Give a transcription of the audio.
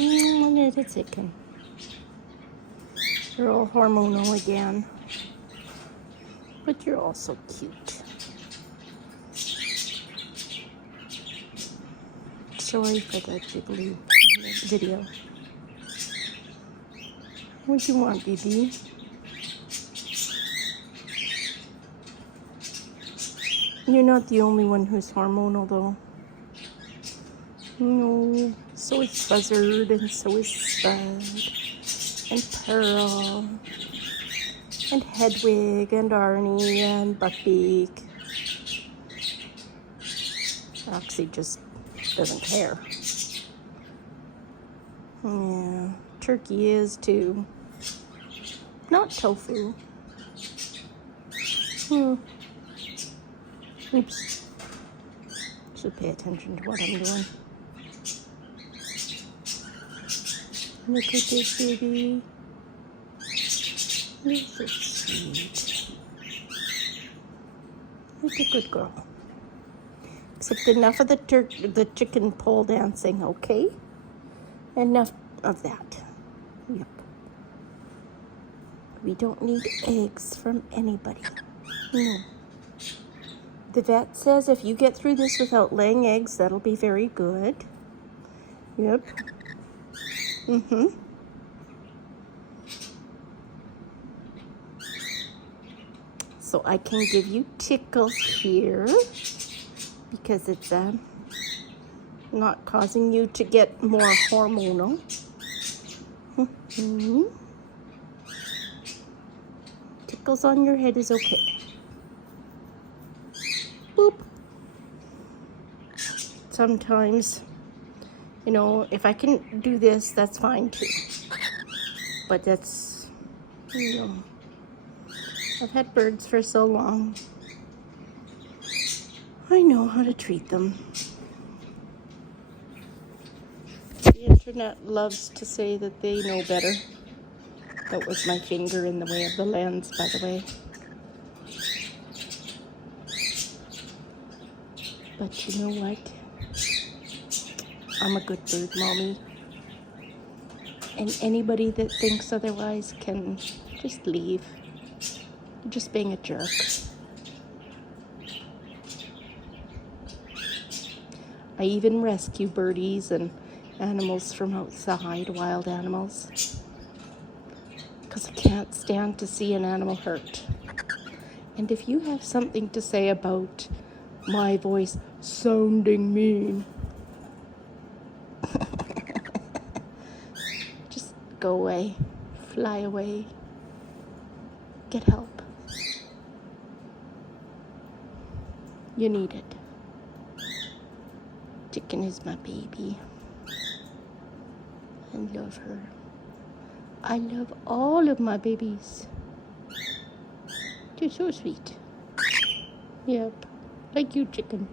It's okay. You're all hormonal again. But you're also cute. Sorry for that jiggly video. What do you want, baby? You're not the only one who's hormonal, though. No, so is Buzzard, and so is Spud, and Pearl, and Hedwig, and Arnie, and Buckbeak. Roxy just doesn't care. Yeah, Turkey is too. Not Tofu. Oops. Should pay attention to what I'm doing. Look at this baby. You're so sweet. You're a good girl. Except enough of the chicken pole dancing, okay? Enough of that. Yep. We don't need eggs from anybody. No. The vet says if you get through this without laying eggs, that'll be very good. Yep. So I can give you tickles here because it's not causing you to get more hormonal. Tickles on your head is okay. Boop. Sometimes, you know, if I can do this, that's fine too. But that's, you know, I've had birds for so long. I know how to treat them. The internet loves to say that they know better. That was my finger in the way of the lens, by the way. But you know what? I'm a good bird mommy. And anybody that thinks otherwise can just leave. You're just being a jerk. I even rescue birdies and animals from outside, wild animals. Because I can't stand to see an animal hurt. And if you have something to say about my voice sounding mean, just go away, fly away, get help. You need it. Chicken is my baby. I love her. I love all of my babies. They're so sweet. Yep, like you, chicken.